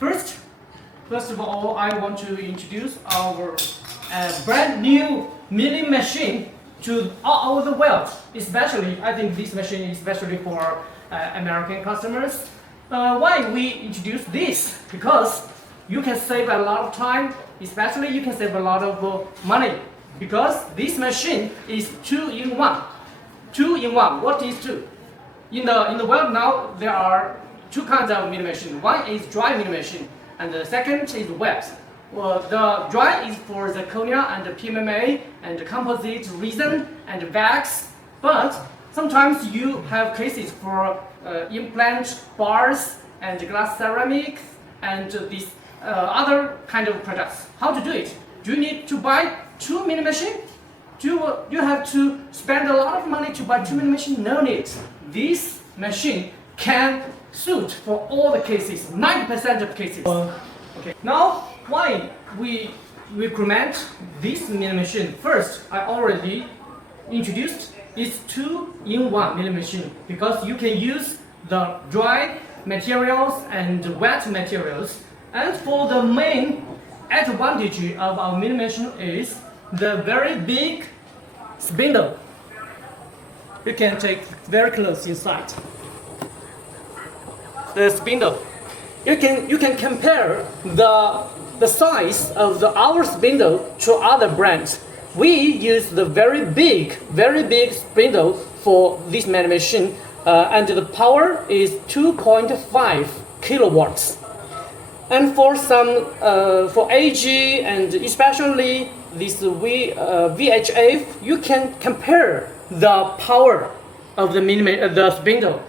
First of all, I want to introduce our brand new milling machine to all over the world. Especially, I think this machine is especially for American customers. Why we introduce this? Because you can save a lot of time, especially you can save a lot of money. Because this machine is 2-in-1. 2-in-1. What is 2? In the world now, there are 2 kinds of milling machine. One is dry milling machine, and the second is wet. Well, the dry is for Zirconia and the PMMA and the composite resin and wax. But sometimes you have cases for implant bars and glass ceramics and these other kind of products. How to do it? Do you need to buy 2 milling machine? Do you have to spend a lot of money to buy 2 milling machine? No need. This machine can suit for all the cases, 90% of cases. Okay. Now, why we recommend this milling machine? First, I already introduced it's 2-in-1 milling machine because you can use the dry materials and wet materials. And for the main advantage of our milling machine is the very big spindle. You can take very close inside. The spindle. You can compare the size of our spindle to other brands. We use the very big spindle for this milling machine, and the power is 2.5 kilowatts. And for some for AG and especially this VHF, you can compare the power of the spindle.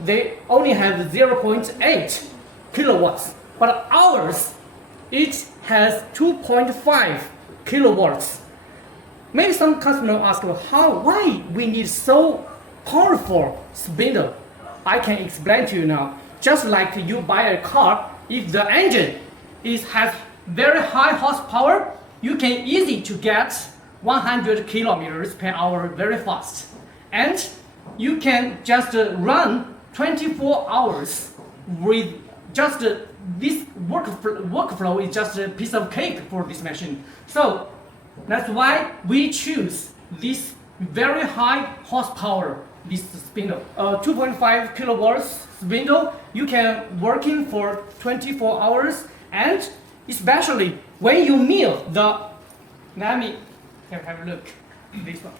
They only have 0.8 kilowatts, but ours it has 2.5 kilowatts. Maybe some customer ask why we need so powerful spindle. I can explain to you now. Just like you buy a car, if the engine has very high horsepower, you can easily to get 100 kilometers per hour very fast, and you can just run 24 hours with just this workflow is just a piece of cake for this machine. So that's why we choose this very high horsepower, this spindle. 2.5 kilowatts spindle, you can working for 24 hours, and especially when you mill let me have a look this one.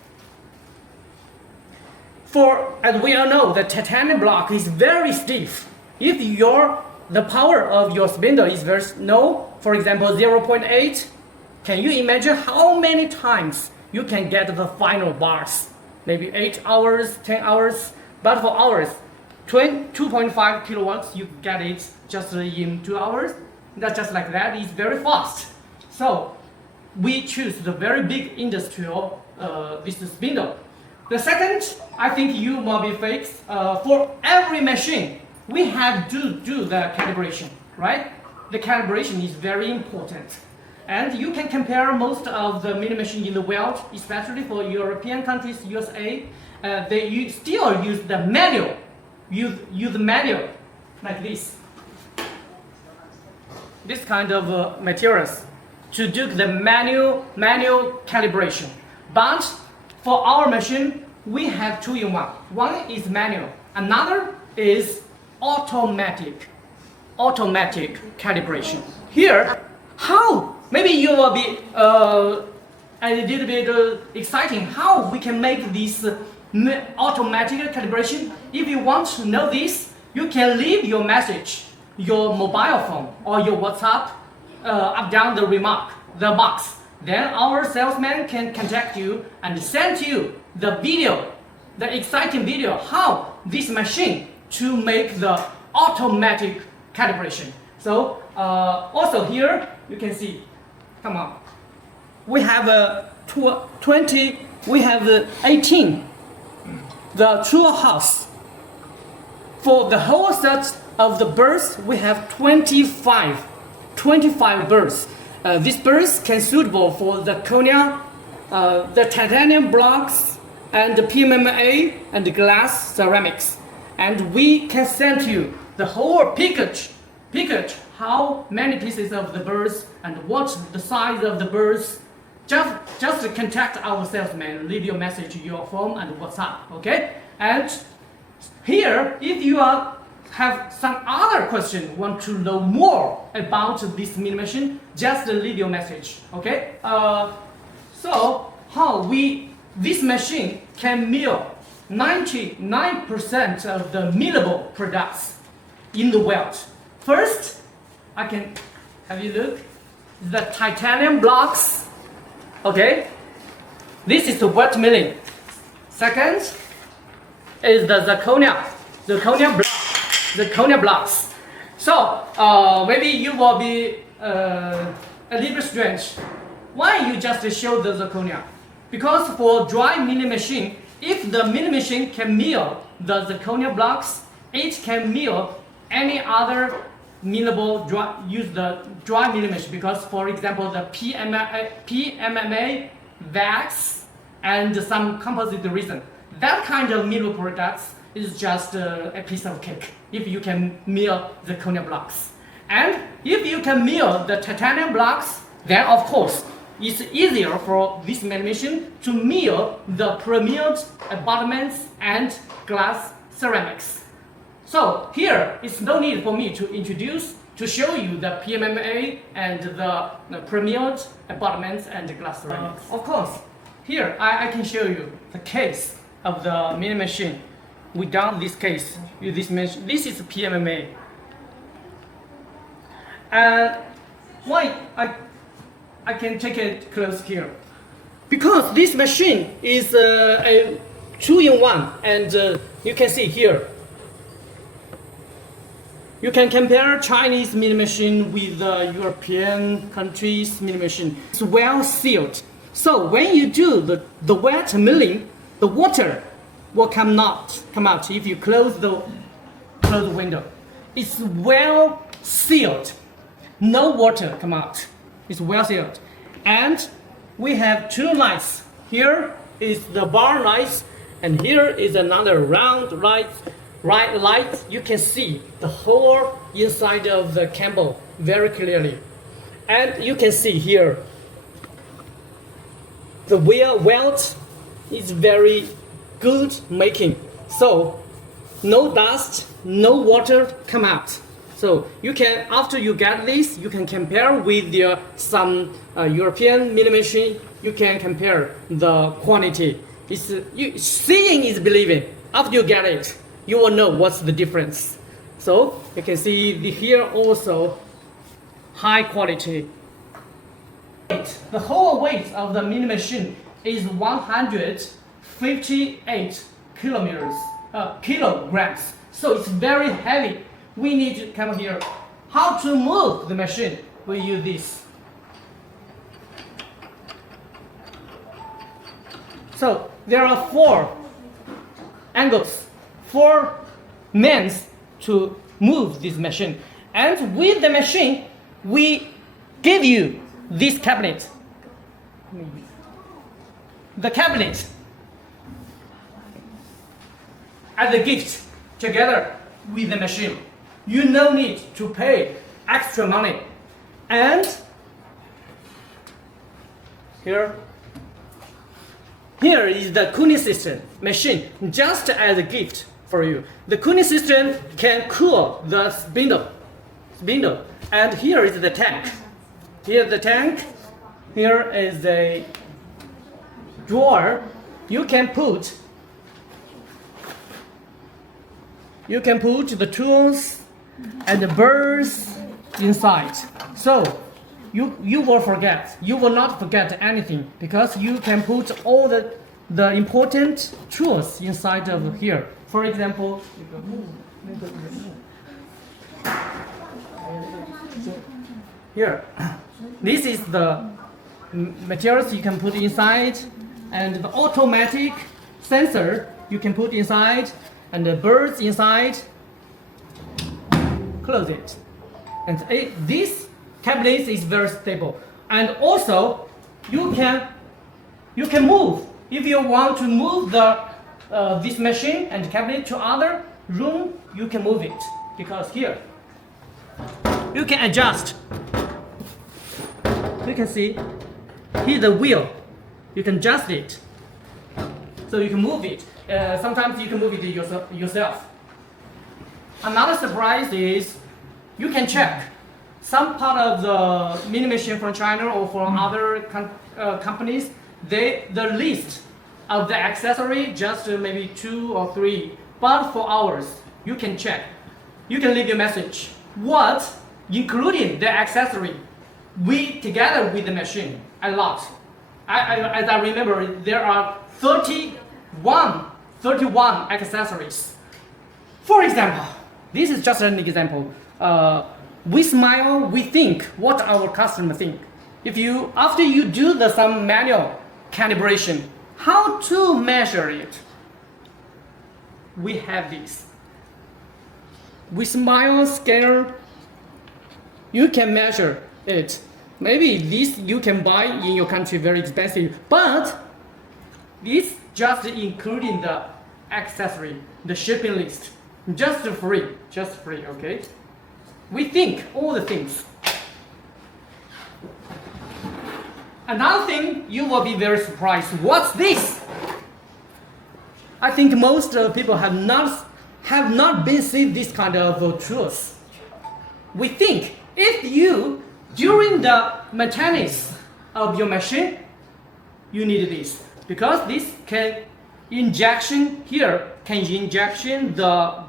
As we all know, the titanium block is very stiff. If the power of your spindle is very low, for example 0.8, can you imagine how many times you can get the final bars? Maybe 8 hours, 10 hours, but for ours, 2.5 kilowatts, you get it just in 2 hours. That's just like that, it's very fast. So we choose the very big industrial this spindle. The second, I think you will be fixed. For every machine, we have to do the calibration, right? The calibration is very important. And you can compare most of the milling machine in the world, especially for European countries, USA, they still use the manual. Use the manual like this. This kind of materials to do the manual calibration. But for our machine, we have 2-in-1. One is manual, another is automatic calibration. Here, how? Maybe you will be a little bit exciting. How we can make this automatic calibration? If you want to know this, you can leave your message, your mobile phone or your WhatsApp up down the box. Then our salesman can contact you and send you the video, the exciting video, how this machine to make the automatic calibration. So also here you can see, come on, we have 20, we have 18, the true house. For the whole set of the birds, we have 25 birds. These birds can suitable for the Zirconia, the titanium blocks, and the PMMA and the glass ceramics. And we can send you the whole package how many pieces of the birds and what the size of the birds. Just contact our salesman, leave your message, your phone and WhatsApp, okay? And here, if you have some other question, want to know more about this mini machine, just leave your message, okay? So how this machine can mill 99% of the millable products in the world. First, I can have you look the titanium blocks. Okay, this is the wet milling. Second is the zirconia blocks. So maybe you will be a little strange. Why you just show the zirconia? Because for dry milling machine, if the milling machine can mill the zirconia blocks, it can mill any other millable use the dry milling machine, because for example the PMMA, wax and some composite resin, that kind of millable products is just a piece of cake if you can mill the zirconia blocks. And if you can mill the titanium blocks, then of course it's easier for this milling machine to mill the pre-milled abutments and glass ceramics. So here, it's no need for me to show you the PMMA and the pre-milled abutments and glass ceramics. Of course, here I can show you the case of the milling machine. We done this case with this machine. This is PMMA. And why I can take it close here? Because this machine is a 2-in-1, and you can see here. You can compare Chinese milling machine with the European countries milling machine. It's well sealed. So when you do the wet milling, the water will come out if you close the window. It's well sealed. No water come out. It's well sealed. And we have two lights. Here is the bar light, and here is another round light. You can see the whole inside of the cable very clearly. And you can see here the welt is very good making. So no dust, no water come out. So you can, after you get this, you can compare with some European milling machine. You can compare the quantity. Seeing is believing. After you get it, you will know what's the difference. So you can see here also high quality. The whole weight of the milling machine is 158 kilograms. So it's very heavy. We need to come here. How to move the machine? We use this. So there are 4 angles, 4 means to move this machine. And with the machine, we give you this cabinet. The cabinet as a gift together with the machine. You no need to pay extra money. And here is the cooling system machine, just as a gift for you. The cooling system can cool the spindle. And here is the tank. Here's the tank. Here is a drawer. You can put the tools and the birds inside. So you will not forget anything, because you can put all the important tools inside of here. For example, here, this is the materials you can put inside, and the automatic sensor you can put inside, and the birds inside. Close it. And this cabinet is very stable. And also, you can move. If you want to move this machine and cabinet to other room, you can move it. Because here, you can adjust. You can see here the wheel. You can adjust it. So you can move it. Sometimes you can move it yourself. Another surprise is you can check some part of the mini machine from China or from other companies. The list of the accessory just maybe 2 or 3, but for ours you can check. You can leave your message. What, including the accessory, we together with the machine a lot. As I remember, there are 31 accessories. For example, this is just an example. Vsmile, we think what our customer think. After you do some manual calibration, how to measure it? We have this. Vsmile scanner, you can measure it. Maybe this you can buy in your country very expensive, but this just including the accessory, the shipping list, just free, okay? We think all the things. Another thing, you will be very surprised. What's this? I think most people have not been seeing this kind of tools. We think if you, during the maintenance of your machine, you need this, because this can injection the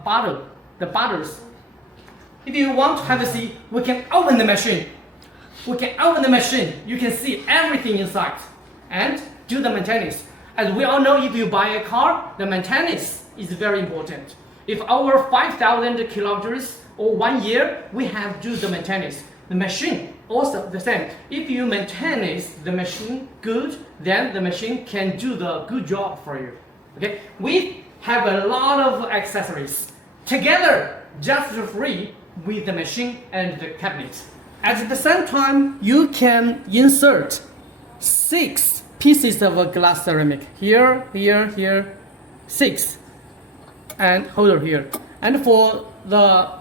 butters. If you want to have a see, we can open the machine. You can see everything inside and do the maintenance. As we all know, if you buy a car, the maintenance is very important. If over 5,000 kilometers or 1 year, we have to do the maintenance. The machine also the same. If you maintain the machine good, then the machine can do the good job for you. Okay, we have a lot of accessories together, just free with the machine and the cabinet. At the same time, you can insert 6 pieces of a glass ceramic here, 6, and holder here. And for the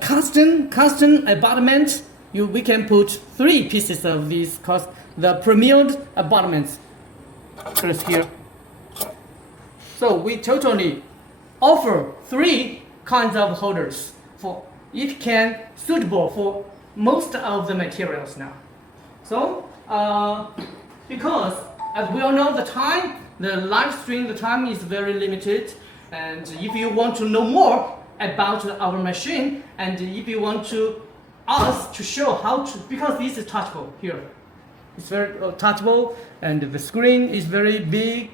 custom abutment, we can put 3 pieces of these, because the premium abutments first here. So we totally offer 3 kinds of holders. For it can suitable for most of the materials now. So because as we all know, the live stream, the time is very limited, and if you want to know more about our machine, and if you want to us to show how to, because this is touchable here, it's very touchable, and the screen is very big.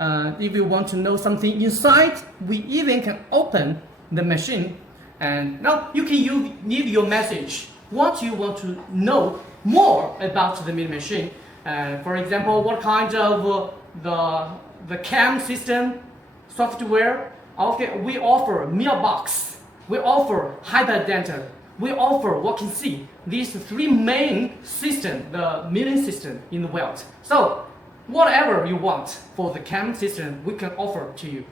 If you want to know something inside, we even can open the machine, and now you can leave your message. What you want to know more about the mini machine. For example, what kind of the CAM system software. Okay, we offer mailbox, we offer hyperdental, we offer walk-in see. These 3 main systems, the milling system in the world. So whatever you want for the CAM system, we can offer to you.